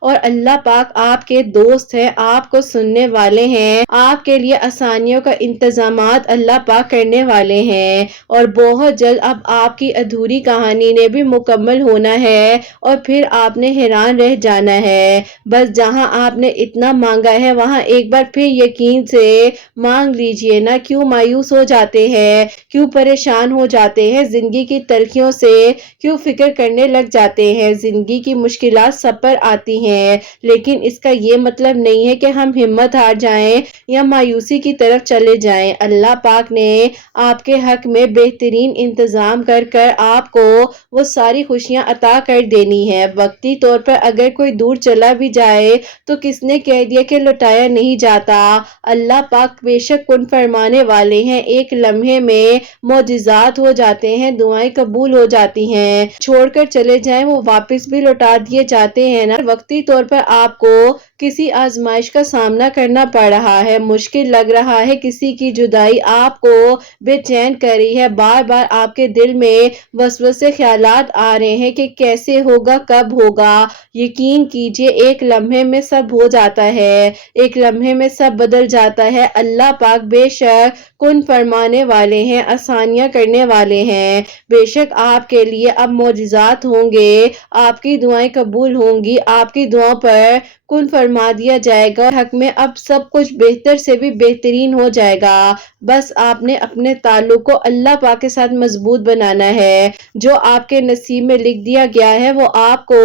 اور اللہ پاک آپ کے دوست ہیں، آپ کو سننے والے ہیں، آپ کے لیے آسانیوں کا انتظامات اللہ پاک کرنے والے ہیں، اور بہت جلد اب آپ کی ادھوری کہانی نے بھی مکمل ہونا ہے اور پھر آپ نے حیران رہ جانا ہے۔ بس جہاں آپ نے اتنا مانگا ہے وہاں ایک بار پھر یقین سے مانگ لیجئے نا۔ کیوں مایوس ہو جاتے ہیں، کیوں پریشان ہو جاتے ہیں، زندگی کی تلخیوں سے کیوں فکر کرنے لگ جاتے ہیں؟ زندگی کی مشکلات سب پر آتی ہیں، لیکن اس کا یہ مطلب نہیں ہے کہ ہم ہمت ہار جائیں یا مایوسی کی طرف چلے جائیں۔ اللہ پاک نے آپ کے حق میں بہترین انتظام کر کر آپ کو وہ ساری خوشیاں عطا کر دینی ہے۔ وقتی طور پر اگر کوئی دور چلا بھی جائے تو کس نے کہہ دیا کہ لوٹایا نہیں جاتا؟ اللہ پاک بے شک کن فرمانے والے ہیں، ایک لمحے میں معجزات ہو جاتے ہیں، دعائیں قبول ہو جاتی ہیں، چھوڑ کر چلے جائیں وہ واپس بھی لوٹا دیے جاتے ہیں نا۔ وقتی طور پر آپ کو کسی آزمائش کا سامنا کرنا پڑ رہا ہے، مشکل لگ رہا ہے، کسی کی جدائی آپ کو بے چین کر رہی ہے، بار بار آپ کے دل میں وسوسے خیالات آ رہے ہیں کہ کیسے ہوگا، کب ہوگا، یقین کیجئے ایک لمحے میں سب ہو جاتا ہے، ایک لمحے میں سب بدل جاتا ہے۔ اللہ پاک بے شک کن فرمانے والے ہیں، آسانیاں کرنے والے ہیں۔ بے شک آپ کے لیے اب معجزات ہوں گے، آپ کی دعائیں قبول ہوں گی، آپ کی دعاؤں پر کن فرما دیا جائے گا، حق میں اب سب کچھ بہتر سے بھی بہترین ہو جائے گا۔ بس آپ نے اپنے تعلق کو اللہ پاک کے ساتھ مضبوط بنانا ہے، جو آپ کے نصیب میں لکھ دیا گیا ہے وہ آپ کو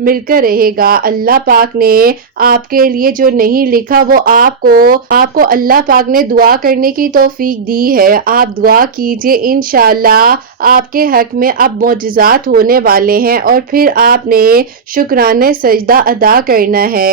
مل کر رہے گا۔ اللہ پاک نے آپ کے لیے جو نہیں لکھا وہ آپ کو اللہ پاک نے دعا کرنے کی توفیق دی ہے۔ آپ دعا کیجئے، انشاءاللہ آپ کے حق میں اب معجزات ہونے والے ہیں اور پھر آپ نے شکرانے سجدہ ادا کرنا ہے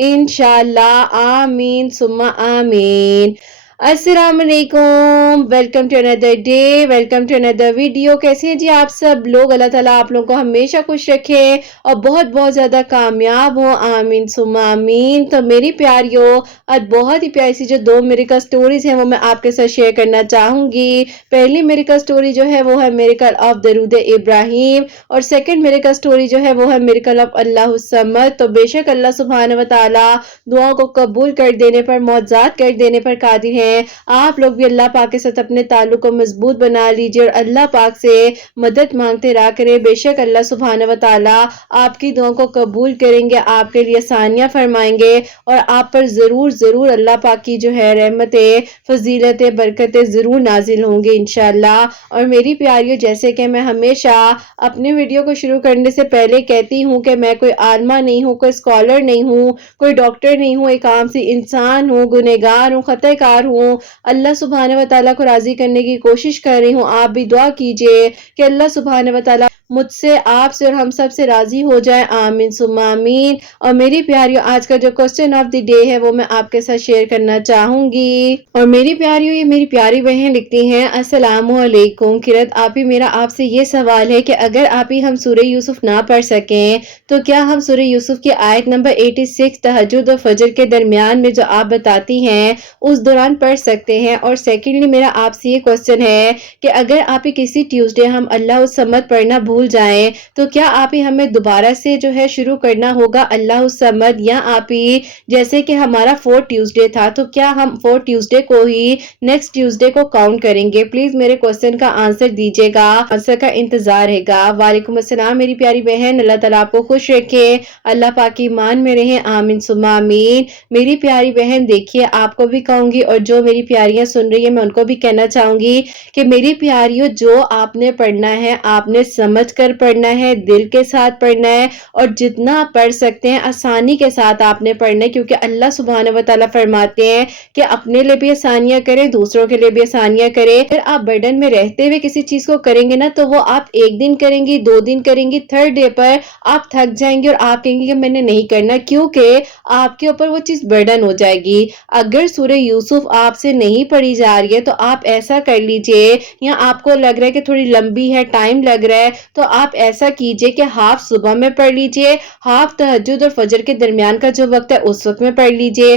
انشاءاللہ۔ آمین ثم آمین۔ السلام علیکم، ویلکم ٹو اندر ڈے، ویلکم ٹو اندر ویڈیو۔ کیسے ہیں جی آپ سب لوگ؟ اللہ تعالیٰ آپ لوگوں کو ہمیشہ خوش رکھے اور بہت بہت زیادہ کامیاب ہو، آمین ثم آمین۔ تو میری پیاریوں، آج بہت ہی پیاری سی جو 2 میریکل سٹوریز ہیں وہ میں آپ کے ساتھ شیئر کرنا چاہوں گی۔ پہلی میریکل سٹوری جو ہے وہ ہے میریکل آف درود ابراہیم، اور سیکنڈ میریکل سٹوری جو ہے وہ ہے میریکل آف اللہ الصمد۔ تو بے شک اللہ سبحانہ و تعالیٰ دعاؤں کو قبول کر دینے پر، معجزات کر دینے پر قادر ہے۔ آپ لوگ بھی اللہ پاک کے ساتھ اپنے تعلق کو مضبوط بنا لیجئے اور اللہ پاک سے مدد مانگتے رہا کریں۔ بے شک اللہ سبحانہ و تعالیٰ آپ کی دعاؤں کو قبول کریں گے، آپ کے لیے آسانیاں فرمائیں گے اور آپ پر ضرور ضرور اللہ پاک کی جو ہے رحمتیں، فضیلتیں، برکتیں ضرور نازل ہوں گے انشاءاللہ۔ اور میری پیاریوں، جیسے کہ میں ہمیشہ اپنے ویڈیو کو شروع کرنے سے پہلے کہتی ہوں کہ میں کوئی عالمہ نہیں ہوں، کوئی اسکالر نہیں ہوں، کوئی ڈاکٹر نہیں ہوں، ایک عام سی انسان ہوں، گنہگار ہوں، خطا کار ہوں۔ اللہ سبحانہ و تعالیٰ کو راضی کرنے کی کوشش کر رہی ہوں۔ آپ بھی دعا کیجئے کہ اللہ سبحانہ و تعالیٰ مجھ سے، آپ سے اور ہم سب سے راضی ہو جائے، آمین ثم آمین۔ اور میری پیاریوں، آج کا جو کوسچن آف دی ڈے ہے وہ میں آپ کے ساتھ شیئر کرنا چاہوں گی۔ اور میری پیاریوں، یہ میری پیاری بہن لکھتی ہیں، السلام علیکم قرت آپی، میرا آپ سے یہ سوال ہے کہ اگر آپی ہم سورہ یوسف نہ پڑھ سکیں تو کیا ہم سورہ یوسف کی آیت نمبر 86 تہجد اور فجر کے درمیان میں جو آپ بتاتی ہیں اس دوران پڑھ سکتے ہیں؟ اور سیکنڈلی میرا آپ سے یہ کوسچن ہے کہ اگر آپی کسی ٹیوزڈے ہم اللہ الصمد پڑھنا بھول جائیں تو کیا آپی ہمیں دوبارہ سے جو ہے شروع کرنا ہوگا اللہ الصمد، یا آپی جیسے کہ ہمارا 4 ٹیوزڈے تھا تو کیا ہم 4 ٹیوزڈے کو ہی نیکسٹ ٹیوزڈے کو کاؤنٹ کریں گے؟ پلیز میرے کوسچن کا آنسر دیجیے گا، آنسر کا انتظار رہے گا۔ وعلیکم السلام میری پیاری بہن، اللہ تعالیٰ آپ کو خوش رکھے، اللہ پاک کی ایمان میں رہیں، آمین ثم آمین۔ میری پیاری بہن دیکھیے، آپ کو بھی کہوں گی اور جو میری پیاریاں سن رہی ہیں میں ان کو بھی کہنا چاہوں گی کہ میری پیاریوں، جو آپ نے پڑھنا ہے آپ نے سمجھ کر پڑھنا ہے، دل کے ساتھ پڑھنا ہے، اور جتنا آپ پڑھ سکتے ہیں آسانی کے ساتھ آپ نے پڑھنا ہے، کیونکہ اللہ سبحانہ و تعالیٰ فرماتے ہیں کہ اپنے لیے بھی آسانیاں کریں، دوسروں کے لیے بھی آسانیاں کریں۔ اگر آپ برڈن میں رہتے ہوئے کسی چیز کو کریں گے نا تو وہ آپ 1 دن کریں گی، 2 دن کریں گی، 3rd ڈے پر آپ تھک جائیں گے اور آپ کہیں گے کہ میں نے نہیں کرنا، کیونکہ آپ کے اوپر وہ چیز برڈن ہو جائے گی۔ اگر سورہ یوسف آپ سے نہیں پڑھی جا رہی ہے تو آپ ایسا کر لیجئے، یا آپ کو لگ رہا ہے کہ تھوڑی لمبی ہے، ٹائم لگ رہا ہے، تو آپ ایسا کیجئے کہ ہاف صبح میں پڑھ لیجئے، ہاف تہجد اور فجر کے درمیان کا جو وقت ہے اس وقت میں پڑھ لیجئے۔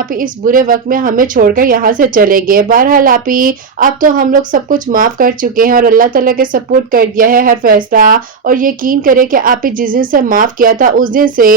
آپ ہی اس برے وقت میں ہمیں چھوڑ کر یہاں سے چلے گئے۔ بہرحال آپ ہی اب تو ہم لوگ سب کچھ معاف کر چکے ہیں اور اللہ تعالیٰ کے سپورٹ کر دیا ہے ہر فیصلہ، اور یقین کرے کہ آپ ہی جس دن سے معاف کیا تھا اس دن سے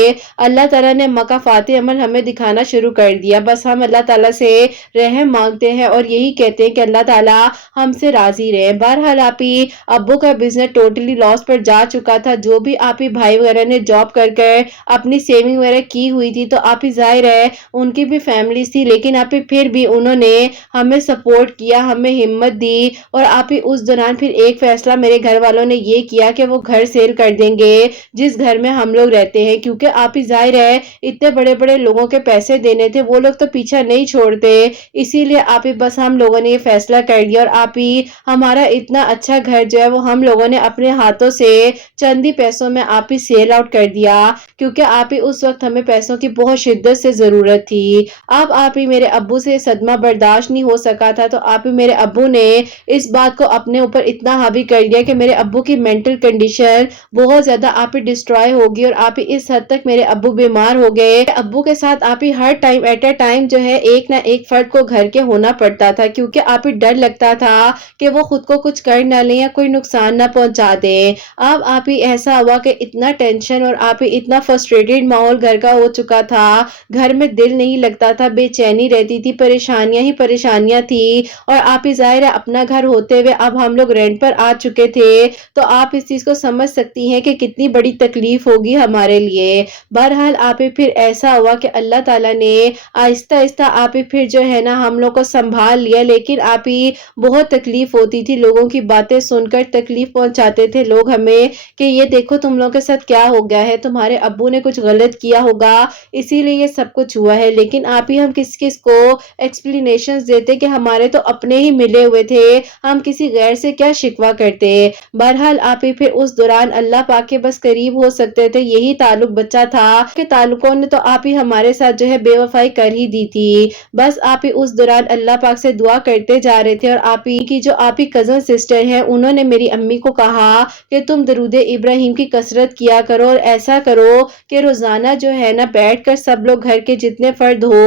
اللہ تعالیٰ نے مکافات عمل ہمیں دکھانا شروع کر دیا۔ بس ہم اللہ تعالیٰ سے رحم مانگتے ہیں اور یہی کہتے ہیں کہ اللہ تعالیٰ ہم سے راضی رہے۔ بہرحال آپ ہی ابو کا بزنس ٹوٹلی لاس پر جا چکا تھا، جو بھی آپ ہی بھائی وغیرہ نے جاب کر کر اپنی سیونگ وغیرہ کی ہوئی تھی تو آپ ہی ظاہر ہے ان کی بھی فیملیز تھی، لیکن آپ ہی پھر بھی انہوں نے ہمیں سپورٹ کیا، ہمیں ہمت دی، اور آپ ہی اس دوران پھر ایک فیصلہ میرے گھر والوں نے یہ کیا کہ وہ گھر سیل کر دیں گے جس گھر میں ہم لوگ رہتے ہیں، کیونکہ آپ ہی ظاہر ہے اتنے بڑے بڑے لوگوں کے پیسے دینے تھے، وہ لوگ تو پیچھا نہیں چھوڑتے، اسی لیے آپ ہی بس ہم لوگوں نے یہ فیصلہ کر لیا، اور آپ ہی ہمارا اتنا اچھا گھر جو ہے وہ ہم لوگوں نے اپنے ہاتھوں سے چند ہی پیسوں میں آپ ہی سیل آؤٹ کر دیا، کیونکہ آپ ہی اس وقت ہمیں پیسوں کی بہت شدت سے ضرورت تھی۔ اب آپ ہی میرے ابو سے صدمہ برداشت نہیں ہو سکا تھا، تو آپ ہی میرے ابو نے اس بات کو اپنے اوپر اتنا حاوی کر لیا کہ میرے ابو کی مینٹل کنڈیشن بہت زیادہ آپ ہی ڈسٹروائے ہوگی، اور آپ ہی اس حد تک میرے ابو بیمار ہو گئے۔ ابو کے ساتھ آپ ہی ہر ٹائم ایٹ اے ٹائم جو ہے ایک نہ ایک فرد کو گھر کے ہونا پڑتا تھا، کیونکہ آپ ہی ڈر لگتا تھا کہ وہ خود کو کچھ کر نہ لیں یا کوئی نقصان نہ پہنچا دیں۔ اب آپ ہی ایسا ہوا کہ اتنا ٹینشن اور آپ ہی اتنا فرسٹریٹڈ ماحول گھر کا ہو چکا تھا، گھر میں دل نہیں لگتا تھا، بے چینی رہتی تھی، پریشانیاں ہی پریشانیاں تھی، اور آپ ہی ظاہر ہے اپنا گھر ہوتے ہوئے اب ہم لوگ رینٹ پر آ چکے تھے، تو آپ اس چیز کو سمجھ سکتی ہیں کہ کتنی بڑی تکلیف ہوگی ہمارے لیے۔ بہرحال آپ ہی پھر ایسا ہوا کہ اللہ تعالیٰ نے آہستہ آہستہ آپ ہی پھر جو ہے نا ہم لوگ کو سنبھال لیا، لیکن آپ ہی بہت تکلیف ہوتی تھی، لوگوں کی باتیں سن کر تکلیف پہنچاتے تھے لوگ ہمیں کہ یہ دیکھو تم لوگوں کے ساتھ کیا ہو گیا ہے، تمہارے ابو نے کچھ غلط کیا ہوگا اسی لیے یہ سب کچھ ہوا ہے، لیکن آپ ہی ہم کس کس کو ایکسپلینیشنز دیتے کہ ہمارے تو اپنے ہی ملے ہوئے تھے، ہم کسی غیر سے کیا شکوہ کرتے۔ بہرحال آپ ہی پھر اس دوران اللہ پاک کے بس قریب ہو سکتے تھے یہی تعلق بچا تھا کہ تعلقوں نے تو آپ ہی ہمارے ساتھ جو ہے بے وفائی کر ہی دی تھی۔ بس آپ ہی اس دوران اللہ پاک سے دعا کرتے جا رہے تھے، اور آپ ہی کی جو آپ ہی کزن سسٹر ہیں انہوں نے میری امی کو کہا کہ تم درود ابراہیم کی کثرت کیا کرو، اور ایسا کرو کہ روزانہ جو ہے نا بیٹھ کر سب لوگ گھر کے جتنے فرد ہو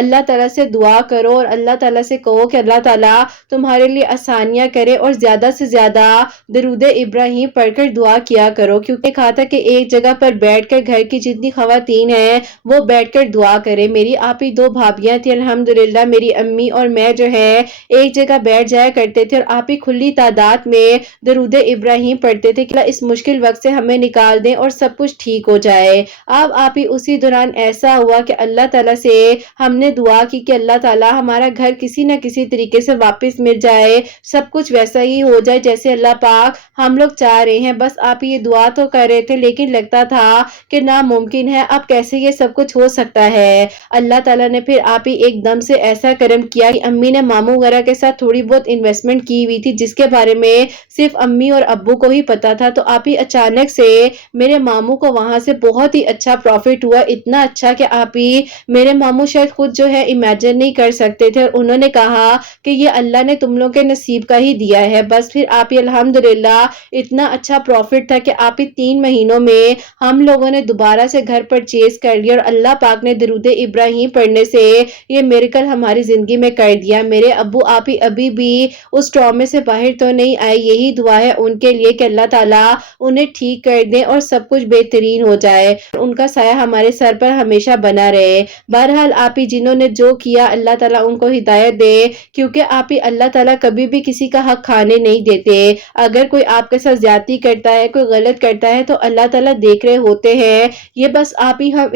اللہ تعالیٰ سے دعا کرو، اور اللہ تعالیٰ سے کہو کہ اللہ تعالیٰ تمہارے لیے آسانیاں کرے، اور زیادہ سے زیادہ درود ابراہیم پڑھ کر دعا کیا کرو، کیونکہ کہا تھا کہ ایک جگہ پر بیٹھ کر گھر کی جتنی خواتین ہیں وہ بیٹھ کر دعا کرے۔ میری آپ ہی 2 بھابیاں تھیں الحمدللہ، میری امی اور میں جو ہے ایک جگہ بیٹھ جایا کرتے تھے، اور آپ ہی کھلی تعداد میں درود ابراہیم پڑھتے تھے کہ اللہ اس مشکل وقت سے ہمیں نکال دیں اور سب کچھ ٹھیک ہو جائے۔ اب آپ ہی اسی دوران ایسا ہوا کہ اللہ تعالیٰ سے ہم نے دعا کی کہ اللہ تعالیٰ ہمارا گھر کسی نہ کسی طریقے سے واپس مل جائے، سب کچھ ویسا ہی ہو جائے جیسے اللہ پاک ہم لوگ چاہ رہے ہیں۔ بس آپ یہ دعا تو کر رہے تھے لیکن لگتا تھا کہ ناممکن ہے، اب کیسے یہ سب کچھ ہو سکتا ہے۔ اللہ تعالیٰ نے پھر آپ ہی ایک دم سے ایسا کرم کیا کہ امی نے ماموں وغیرہ کے ساتھ تھوڑی بہت انویسٹمنٹ کی ہوئی تھی جس کے بارے میں صرف امی اور ابو کو ہی پتا تھا، تو آپ ہی اچانک سے میرے ماموں کو وہاں سے بہت ہی اچھا پروفٹ ہوا، اتنا اچھا کہ آپ ہی میرے ماموں شاید خود جو ہے امیجن نہیں کر سکتے تھے، اور انہوں نے کہا کہ یہ اللہ نے تم لوگ کے نصیب کا ہی دیا ہے۔ بس پھر آپ ہی الحمدللہ اتنا اچھا پروفٹ تھا کہ آپ ہی 3 مہینوں میں ہم لوگوں نے دوبارہ سے گھر پرچیز کر لیا، اور اللہ پاک نے درود ابراہیم پڑھنے سے یہ میریکل ہماری زندگی میں کر دیا۔ میرے ابو آپ ہی ابھی بھی اس ٹرامے سے باہر تو نہیں آئے، یہی دعا ہے ان کے لیے کہ اللہ تعالیٰ انہیں ٹھیک کر دیں اور سب کچھ بہترین ہو جائے، ان کا سایہ ہمارے سر پر ہمیشہ بنا رہے۔ بہرحال آپ ہی جنہوں نے جو کیا اللہ تعالیٰ ان کو ہدایت دے، کیونکہ آپ ہی اللہ تعالیٰ کبھی بھی کسی کا حق کھانے نہیں دیتے۔ اگر کوئی آپ کے ساتھ زیادتی کرتا ہے، کوئی غلط کرتا ہے تو اللہ تعالیٰ دیکھ رہے ہوتے ہیں، یہ بس آپ ہی ہم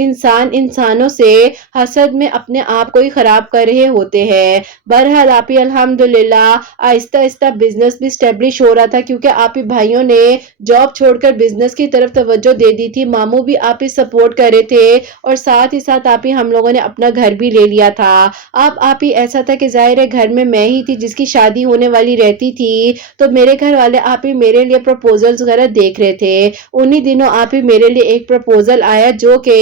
انسانوں سے حسد میں اپنے آپ کو ہی خراب کر رہے ہوتے ہیں۔ بہرحال آپ ہی الحمدللہ آہستہ آہستہ بزنس بھی اسٹیبلش ہو رہا تھا، کیونکہ آپ ہی بھائیوں نے جاب چھوڑ کر بزنس کی طرف توجہ دے دی تھی، ماموں بھی آپ ہی سپورٹ کر رہے تھے، اور ساتھ ہی ساتھ آپ ہی ہم لوگوں نے اپنا گھر بھی لے لیا تھا۔ اب آپ ہی ایسا تھا کہ ظاہر ہے گھر میں ہی تھی جس کی شادی ہونے والی رہتی تھی، تو میرے گھر والے آپ ہی میرے لیے پروپوزلز وغیرہ دیکھ رہے تھے۔ انہی دنوں آپ ہی میرے لیے ایک پروپوزل آیا جو کہ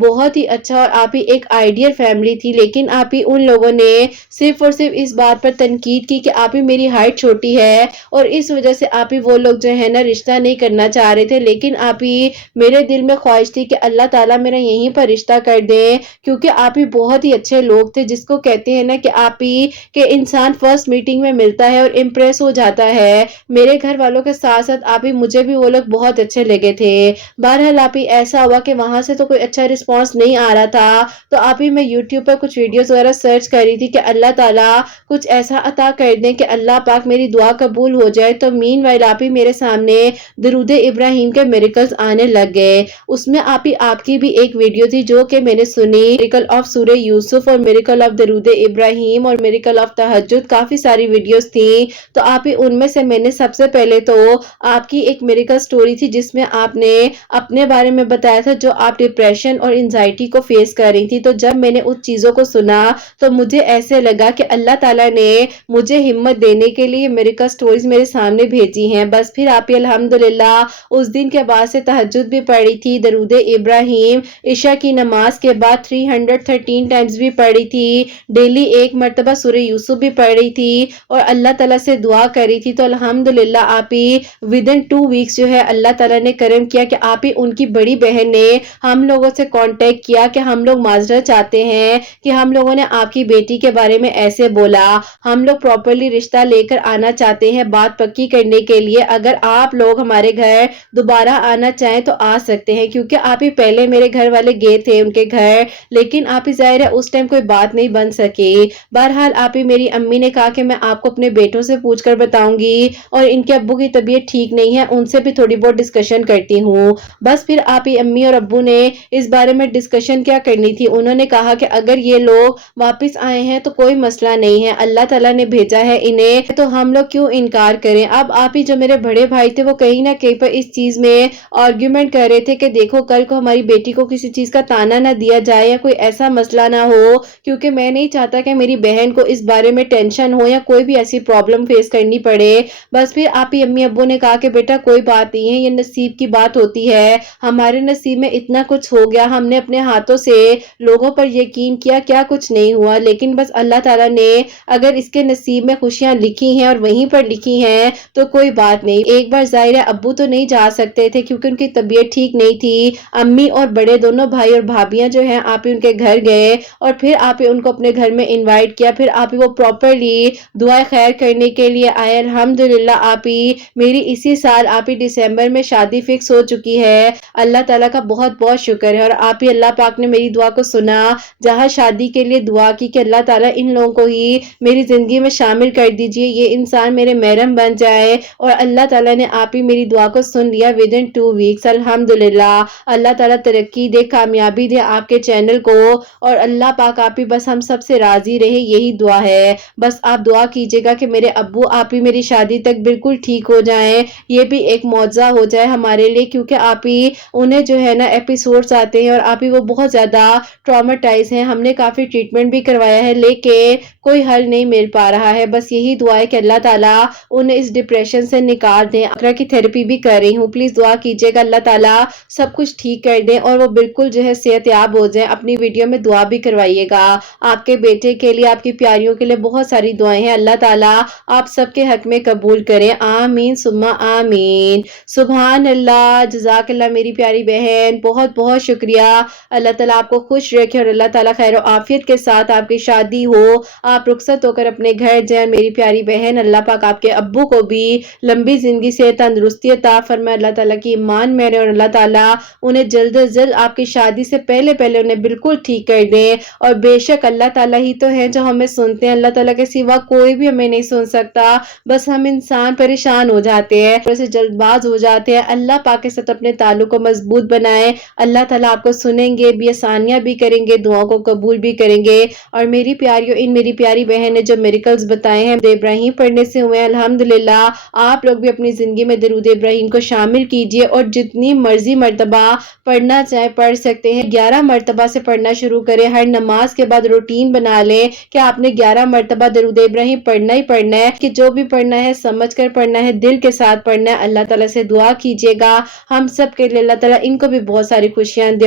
بہت ہی اچھا، اور آپ ہی ایک آئیڈیل فیملی تھی، لیکن آپ ہی ان لوگوں نے صرف اور صرف اس بات پر تنقید کی کہ آپ ہی میری ہائٹ چھوٹی ہے، اور اس وجہ سے آپ ہی وہ لوگ جو ہے نا رشتہ نہیں کرنا چاہ رہے تھے، لیکن آپ ہی میرے دل میں خواہش تھی کہ اللہ تعالیٰ میرا یہیں پر رشتہ کر دے، کیونکہ آپ ہی بہت ہی اچھے لوگ تھے، جس کو کہتے ہیں نا کہ آپ ہی کہ انسان فرسٹ میٹنگ میں ملتا ہے اور امپریس ہو جاتا ہے۔ میرے گھر والوں کے ساتھ ساتھ آپ ہی مجھے بھی وہ لوگ بہت اچھے لگے تھے۔ بہرحال آپ ہی ایسا ہوا کہ وہاں سے تو کوئی اچھا رسپانس نہیں آ رہا تھا، تو آپ ہی میں یوٹیوب پر کچھ ویڈیوز وغیرہ سرچ کر رہی تھی کہ اللہ تعالیٰ کچھ ایسا عطا کر دیں کہ اللہ پاک میری دعا قبول ہو جائے۔ تو مین وائل آپ ہی میرے سامنے درود ابراہیم کے میریکلز آنے لگ گئے۔ اس میں آپ کی بھی ایک ویڈیو تھی جو کہ میں نے سنی، میریکل آف سورہ یوسف اور میریکل آف درود ابراہیم اور میریکل آف تہجد، کافی ساری ویڈیوز تھیں۔ تو آپ ہی ان میں سے میں نے سب سے پہلے تو آپ کی ایک میریکل سٹوری تھی جس میں آپ نے اپنے بارے میں بتایا تھا جو آپ ڈپریشن اور انزائٹی کو فیس کر رہی تھی۔ تو جب میں نے اس چیزوں کو سنا تو مجھے ایسے لگا کہ اللہ تعالیٰ نے مجھے ہمت دینے کے لیے میریکل سٹوریز میرے سامنے بھیجی ہیں۔ بس پھر آپ ہی الحمدللہ اس دن کے بعد سے تہجد بھی پڑھی تھی، درود ابراہیم عشاء کی نماز کے بعد 313 ٹائمز بھی پڑھی تھی، ڈیلی ایک مرتبہ سورہ یوسف بھی پڑھی تھی اور اللہ تعالیٰ سے دعا کری تھی۔ تو الحمدللہ آپ ہی ودن 2 ویکس جو ہے اللہ تعالیٰ نے کرم کیا کہ آپ ہی ان کی بڑی بہن نے ہم لوگوں سے کانٹیکٹ کیا کہ ہم لوگ معذرت چاہتے ہیں کہ ہم لوگوں نے آپ کی بیٹی کے بارے میں ایسے بولا، ہم لوگ پراپرلی رشتہ لے کر آنا چاہتے ہیں بات پکی کرنے کے لیے، اگر آپ لوگ ہمارے گھر دوبارہ آنا چاہیں تو آ سکتے ہیں، کیونکہ آپ ہی پہلے میرے گھر والے گئے تھے ان کے گھر، لیکن آپ ہی ظاہر ہے اس ٹائم کوئی بات نہیں بن سکی۔ بہرحال آپ ہی میری امی نے کہا کہ میں آپ کو اپنے بیٹوں سے پوچھ کر بتاؤں گی، اور ان کے ابو کی طبیعت ٹھیک نہیں ہے، ان سے بھی تھوڑی بہت ڈسکشن کرتی ہوں۔ بس پھر آپ ہی امی اور ابو نے اس بارے میں ڈسکشن کیا کرنی تھی، انہوں نے کہا کہ اگر یہ لوگ واپس آئے ہیں تو کوئی مسئلہ نہیں ہے، اللہ تعالیٰ نے بھیجا ہے انہیں، تو ہم لوگ کیوں انکار کریں۔ اب آپ ہی جو میرے بڑے بھائی تھے وہ کہیں نہ کہیں پر اس چیز میں آرگیومنٹ کر رہے تھے کہ دیکھو کل کو ہماری بیٹی کو کسی چیز کا تانا نہ دیا جائے یا کوئی ایسا مسئلہ نہ ہو، کیونکہ میں نہیں چاہتا کہ میری بہن کو اس بارے میں ٹینشن ہو یا کوئی بھی ایسی پرابلم فیس کرنی پڑے۔ بس پھر آپ ہی امی ابو نے کہا کہ بیٹا کوئی بات نہیں ہے، یہ نصیب کی بات ہوتی ہے، ہمارے نصیب میں اتنا کچھ ہو گیا، ہم نے اپنے ہاتھوں سے لوگوں پر یقین کیا، کیا کچھ نہیں ہوا، لیکن بس اللہ تعالیٰ نے اگر اس کے نصیب میں خوشیاں لکھی ہیں اور وہیں پر لکھی ہیں تو کوئی بات نہیں۔ ایک بار ظاہر ہے ابو تو نہیں جا سکتے تھے کیونکہ ان کی طبیعت ٹھیک نہیں تھی، امی اور بڑے دونوں بھائی اور بھابیاں جو ہیں آپ ہی ان کے گھر گئے اور پھر آپ ہی ان کو اپنے گھر میں انوائٹ کیا، پھر آپ ہی وہ پراپرلی دعائیں خیر کرنے کے لیے آئے۔ الحمدللہ آپ ہی میری اسی سال آپ ہی دسمبر میں شادی فکس ہو چکی ہے، اللہ تعالیٰ کا بہت بہت شکر ہے، اور آپ ہی اللہ پاک نے میری دعا کو سنا، جہاں شادی کے لیے دعا کی کہ اللہ تعالیٰ ان لوگوں کو ہی میری زندگی میں شامل کر دیجئے، یہ انسان میرے محرم بن جائے، اور اللہ تعالیٰ نے آپ ہی میری دعا کو سن لیا ودن 2 ویکس۔ الحمدللہ اللہ تعالیٰ ترقی دے، کامیابی دے آپ کے چینل کو، اور اللہ پاک آپ ہی بس ہم سب سے راضی رہے، یہی دعا ہے۔ بس آپ دعا کیجئے گا کہ میرے ابو آپ ہی میری شادی تک بالکل ٹھیک ہو جائیں، یہ بھی ایک معجزہ ہو جائے ہمارے لیے، کیونکہ آپ ہی انہیں جو ہے نا ایپیسوڈز آتے ہیں اور آپ ہی وہ بہت زیادہ ٹرامیٹائز ہیں، ہم نے کافی ٹریٹمنٹ بھی کروایا ہے لیکن کوئی حل نہیں مل پا رہا ہے۔ بس یہی دعا ہے کہ اللہ تعالیٰ انہیں اس ڈپریشن سے نکال دیں۔ اقرا کی تھیراپی بھی کر رہی ہوں، پلیز دعا کیجئے گا اللہ تعالیٰ سب کچھ ٹھیک کر دیں اور وہ بالکل جو ہے صحت یاب ہو جائیں۔ اپنی ویڈیو میں دعا بھی کروائیے گا، آپ کے بیٹے کے لیے، آپ کی پیاریوں کے لیے بہت ساری دعائیں ہیں، اللہ تعالیٰ آپ سب کے حق میں قبول کریں، آمین ثم آمین۔ سبحان اللہ، جزاک اللہ میری پیاری بہن، بہت بہت شکریہ، اللہ تعالیٰ آپ کو خوش رکھے اور اللہ تعالیٰ خیر و عافیت کے ساتھ آپ کی شادی ہو، آپ رخصت ہو کر اپنے گھر جائیں۔ میری پیاری بہن اللہ پاک آپ کے ابو کو بھی لمبی زندگی سے تندرستی عطا فرمائے، اللہ تعالیٰ کی ایمان میں رہے اور اللہ تعالیٰ انہیں جلد از جلد آپ کی شادی سے پہلے انہیں بالکل ٹھیک کر دیں۔ اور بے شک اللہ تعالیٰ ہی تو ہیں جو ہمیں سنتے ہیں، اللہ تعالیٰ کے سوا کوئی بھی ہمیں نہیں سن سکتا، بس ہم انسان پریشان ہو جاتے ہیں، ویسے جلد باز ہو جاتے ہیں۔ اللہ پاک کے ساتھ اپنے تعلق کو مضبوط بنائیں، اللہ تعالیٰ آپ کو سنیں گے بھی، آسانیاں بھی کریں گے، دعاؤں کو قبول بھی کریں گے۔ اور میری پیاریوں، ان میری پیاری بہن نے جو میریکلز بتائے ہیں ابراہیم پڑھنے سے ہوئے ہیں، الحمدللہ آپ لوگ بھی اپنی زندگی میں درود ابراہیم کو شامل کیجئے اور جتنی مرضی مرتبہ پڑھنا چاہے پڑھ سکتے ہیں، 11 مرتبہ سے پڑھنا شروع کریں، ہر نماز کے بعد روٹین بنا لیں کہ آپ نے 11 مرتبہ درود ابراہیم پڑھنا ہی پڑھنا ہے، کہ جو بھی پڑھنا ہے سمجھ کر پڑھنا ہے، دل کے ساتھ پڑھنا ہے۔ اللہ تعالیٰ سے دعا کیجئے گا ہم سب کے لیے اللہ تعالیٰ ان کو بھی بہت ساری خوشیاں دے،